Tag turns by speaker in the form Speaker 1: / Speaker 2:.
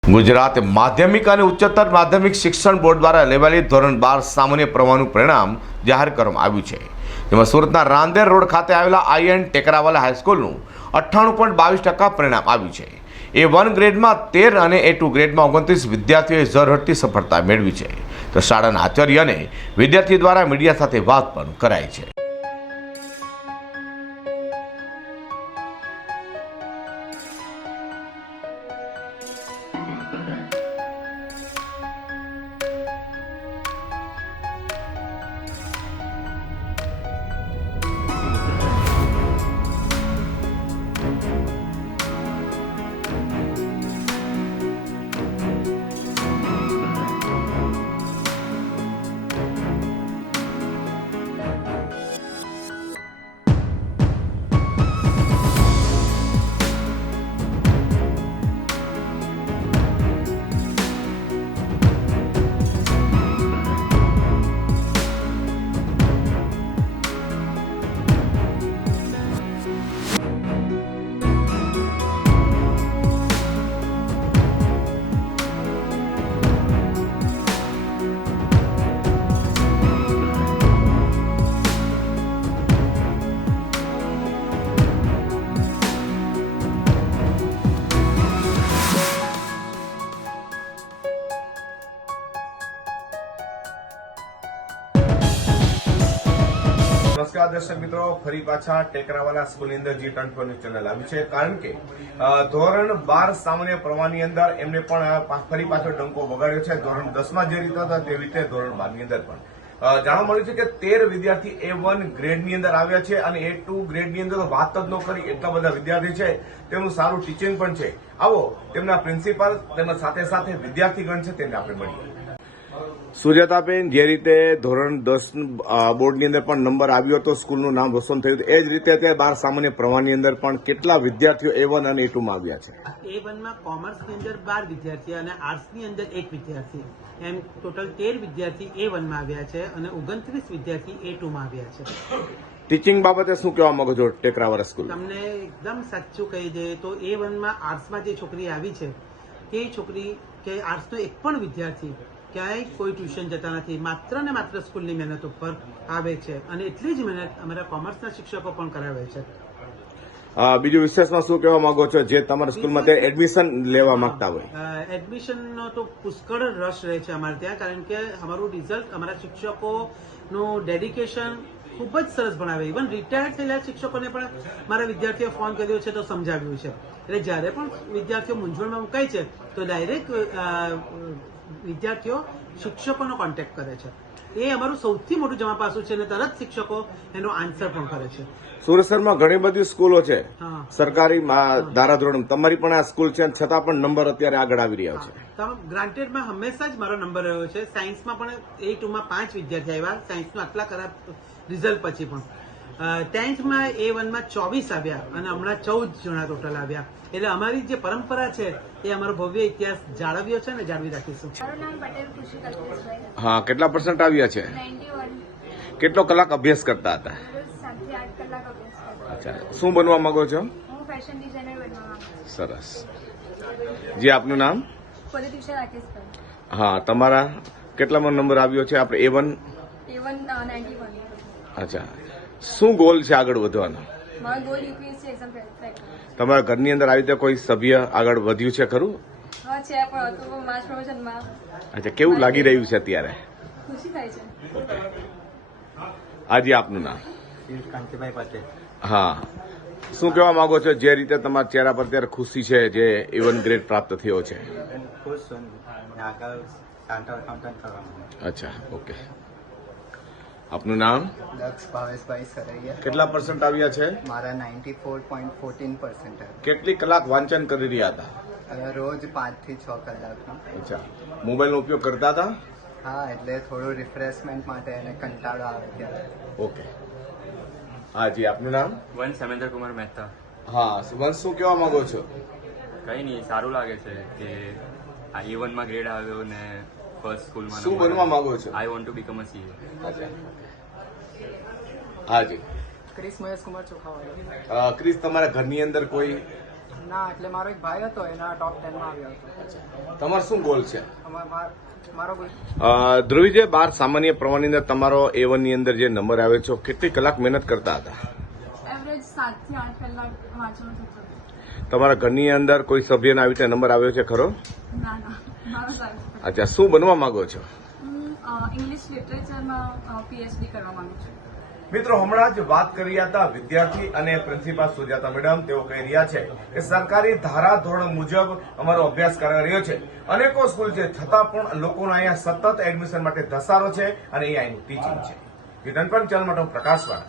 Speaker 1: ગુજરાત માધ્યમિક અને ઉચ્ચતર માધ્યમિક શિક્ષણ બોર્ડ દ્વારા લેવાયેલી ધોરણ 12 સામાન્ય પ્રવાહનું પરિણામ જાહેર કરવામાં આવ્યું છે। તેમાં સુરતના રાંદેર રોડ ખાતે આવેલા આઈએન ટેકરાવાલા હાઈસ્કૂલનું 98.22% પરિણામ આવ્યું છે। A1 ગ્રેડમાં 13 અને A2 ગ્રેડમાં 29 વિદ્યાર્થીઓએ ઝળહળતી સફળતા મેળવી છે, તો શાળાના આચાર્ય અને વિદ્યાર્થી દ્વારા મીડિયા સાથે વાત પણ કરાઈ છે। નમસ્કાર દર્શક મિત્રો, ફરી પાછા ટેકરાવાલા સ્કૂલની અંદર G24 ન્યૂઝ ચેનલ આવી છે, કારણ કે ધોરણ 12 સામાન્ય પ્રવાહની અંદર એમને પણ ફરી પાછો ડંકો વગાડ્યો છે। ધોરણ 10માં જે રીતે હતા તેવી રીતે ધોરણ 12 ની અંદર પણ જાણવા મળ્યું છે કે 13 વિદ્યાર્થી A1 ગ્રેડની અંદર આવ્યા છે અને A2 ગ્રેડની અંદર વાત જ ન કરી એટલા બધા વિદ્યાર્થી છે। તેમનું સારું ટીચિંગ પણ છે। આવો તેમના પ્રિન્સિપાલ તેમજ સાથે સાથે વિદ્યાર્થીગણ છે તેને આપણે મળીએ। સુજાતાબેન, જે રીતે ધોરણ 10 બોર્ડની અંદર પણ નંબર આવ્યો હતો, સ્કૂલનું નામ રોશન થયું હતું, એ જ રીતે અત્યારે 12 સામાન્ય પ્રવાહની અંદર પણ કેટલા વિદ્યાર્થીઓ A1 અને A2 માં આવ્યા છે?
Speaker 2: A1 માં કોમર્સની અંદર 12 વિદ્યાર્થી અને આર્ટ્સની અંદર 1 વિદ્યાર્થી, એમ ટોટલ 13 વિદ્યાર્થી A1 માં આવ્યા છે અને 29 વિદ્યાર્થી A2 માં આવ્યા છે।
Speaker 1: ટીચિંગ બાબતે શું કહેવા માંગો છો ટેકરાવાલા સ્કૂલ?
Speaker 2: તમને એકદમ સાચું કહી દઈએ તો A1 માં આર્ટ્સમાં જે છોકરી આવી છે તે છોકરી કે આર્ટ્સનો એક પણ વિદ્યાર્થી ક્યાંય કોઈ ટ્યુશન જતા નથી, માત્ર ને માત્ર સ્કૂલની મહેનત ઉપર આવે છે અને એટલી જ મહેનત અમારા કોમર્સના શિક્ષકો પણ કરાવે છે।
Speaker 1: બીજું વિશેષમાં શું કહેવા માંગો છો જે તમારા સ્કૂલમાં તે એડમિશન લેવા માંગતા હોય?
Speaker 2: એડમિશનનો તો પુષ્કળ રસ રહે છે અમારે ત્યાં, કારણ કે અમારું રિઝલ્ટ, અમારા શિક્ષકોનું ડેડિકેશન ખૂબ જ સરસ ભણાવે। ઇવન રિટાયર્ડ થયેલા શિક્ષકોને પણ મારા વિદ્યાર્થીઓ ફોન કર્યો છે તો સમજાવ્યું છે। એટલે જ્યારે પણ વિદ્યાર્થીઓ મૂંઝવણમાં મુકાય છે તો ડાયરેક્ટ વિદ્યાર્થીઓ શિક્ષકોનો કોન્ટેક્ટ કરે છે। એ અમારું સૌથી મોટું જમા પાસું છે અને તરત શિક્ષકો એનો આન્સર પણ કરે છે।
Speaker 1: સુરેશરમાં ઘણી બધી સ્કૂલો છે સરકારી ધારાધોરણ, તમારી પણ આ સ્કૂલ છે, છતાં પણ નંબર અત્યારે આગળ આવી રહ્યા છે।
Speaker 2: ગ્રાન્ટેડમાં હંમેશા જ મારો નંબર રહ્યો છે। સાયન્સમાં પણ A2 માં 5 વિદ્યાર્થી આવ્યા, સાયન્સનું આટલા ખરાબ રિઝલ્ટ પછી પણ। 10th માં A1 માં 24 આવ્યા અને હમણાં 14 જણા ટોટલ આવ્યા। એટલે અમારી જે પરંપરા છે એ અમારો ભવ્ય ઇતિહાસ જાળવ્યો છે ને જાળવી રાખીશું।
Speaker 3: મારું નામ પટેલ ખુશી કલ્પેશભાઈ।
Speaker 1: હા, કેટલા % આવ્યા છે?
Speaker 3: 91।
Speaker 1: કેટલો કલાક અભ્યાસ કરતા હતા?
Speaker 3: રોજ 7 થી 8 કલાક અભ્યાસ કરતો।
Speaker 1: અચ્છા, શું બનવા માંગો છો?
Speaker 3: હું ફેશન ડિઝાઇનર બનવા માંગુ છું।
Speaker 1: સરસ। જી, આપનું નામ?
Speaker 3: પ્રદીપ્શા રાકેશભાઈ।
Speaker 1: હા, તમારા કેટલામાં નંબર આવ્યો છે આપણે A1?
Speaker 3: A1 91।
Speaker 1: અચ્છા, શું ગોલ છે આગળ વધવાનો?
Speaker 3: મારો ગોલ UPSC એક્ઝામ ક્રેક કરવાનો।
Speaker 1: તમારા ઘરની અંદર આવી રીતે કોઈ સભ્ય આગળ વધ્યું છે ખરું?
Speaker 3: હા છે, પણ હતું માસ પ્રમોશનમાં।
Speaker 1: અચ્છા, કેવું લાગી રહ્યું છે અત્યારે?
Speaker 3: ખુશી થાય છે।
Speaker 1: આજે આપનું નામ?
Speaker 4: કાંતિભાઈ પટેલ।
Speaker 1: હા, શું કહેવા માંગો છો જે રીતે તમારા ચહેરા પર અત્યારે ખુશી છે જે A1 ગ્રેડ પ્રાપ્ત થયો છે?
Speaker 4: ખુશ છું, આગળ ચાર્ટર્ડ એકાઉન્ટન્ટ કરવાનું।
Speaker 1: અચ્છા, ઓકે। આપનું નામ?
Speaker 5: દક્ષ ભાવેશભાઈ સરૈયા।
Speaker 1: કેટલા % આવ્યા છે?
Speaker 5: મારા 94.14%
Speaker 1: કેટલી કલાક વાંચન કરી રહ્યા હતા?
Speaker 5: રોજ 5 થી 6 કલાકનો।
Speaker 1: અચ્છા, મોબાઈલનો ઉપયોગ કરતા હતા?
Speaker 5: હા, એટલે થોડું રિફ્રેશમેન્ટ માટે અને કંટાળો આવે ત્યારે।
Speaker 1: ઓકે। હા જી, આપનું નામ?
Speaker 6: વન સેમેન્દ્ર કુમાર મહેતા।
Speaker 1: હા, વંશ, શું કહેવા માંગો છો?
Speaker 6: કઈ નહીં, સારું લાગે છે કે આ A1 માં ગ્રેડ આવ્યો ને ફર્સ્ટ સ્કૂલમાં
Speaker 1: શું બનવા માંગો છો?
Speaker 6: I want to become a CA।
Speaker 1: અચ્છા, હા જી।
Speaker 7: ક્રિસ મહેશ કુમાર ચોખાવાળા।
Speaker 1: ક્રિસ, તમારા ઘરની અંદર કોઈ
Speaker 5: ના એટલે મારો એક ભાઈ હતો એના ટોપ 10 માં આવ્યો હતો.
Speaker 1: તમારો શું ગોલ છે?
Speaker 5: મારો કોઈ
Speaker 1: ધ્રુવીજી, 12 સામાન્ય પ્રવાહની અંદર તમારો A1 ની અંદર જે નંબર આવ્યો છો, કેટલી કલાક મહેનત કરતા હતા?
Speaker 3: એવરેજ 7 થી 8 કલાક વાંચવાનું થતું હતું.
Speaker 1: તમારા ઘરની અંદર કોઈ સભ્યને આવી રીતે નંબર આવ્યો છે ખરો?
Speaker 3: ના મારો સારું.
Speaker 1: અચ્છા, શું બનવા માંગો છો?
Speaker 3: ઇંગ્લિશ લિટરેચરમાં PhD કરવા માંગુ છું.
Speaker 1: મિત્રો, હમણાં જ વાત કરી હતા વિદ્યાર્થી અને પ્રિન્સિપાલ સુજાતા મેડમ. તેઓ કહી રહ્યા છે કે સરકારી ધારા ધોરણ મુજબ અમારો અભ્યાસ કરી રહ્યો છે. અનેકો સ્કૂલ છે, છતાં પણ લોકોનો અહીંયા સતત એડમિશન માટે ધસારો છે અને અહીંયા ટીચિંગ છે. વિધાનપંચ ચેનલ માટે હું પ્રકાશવાળા.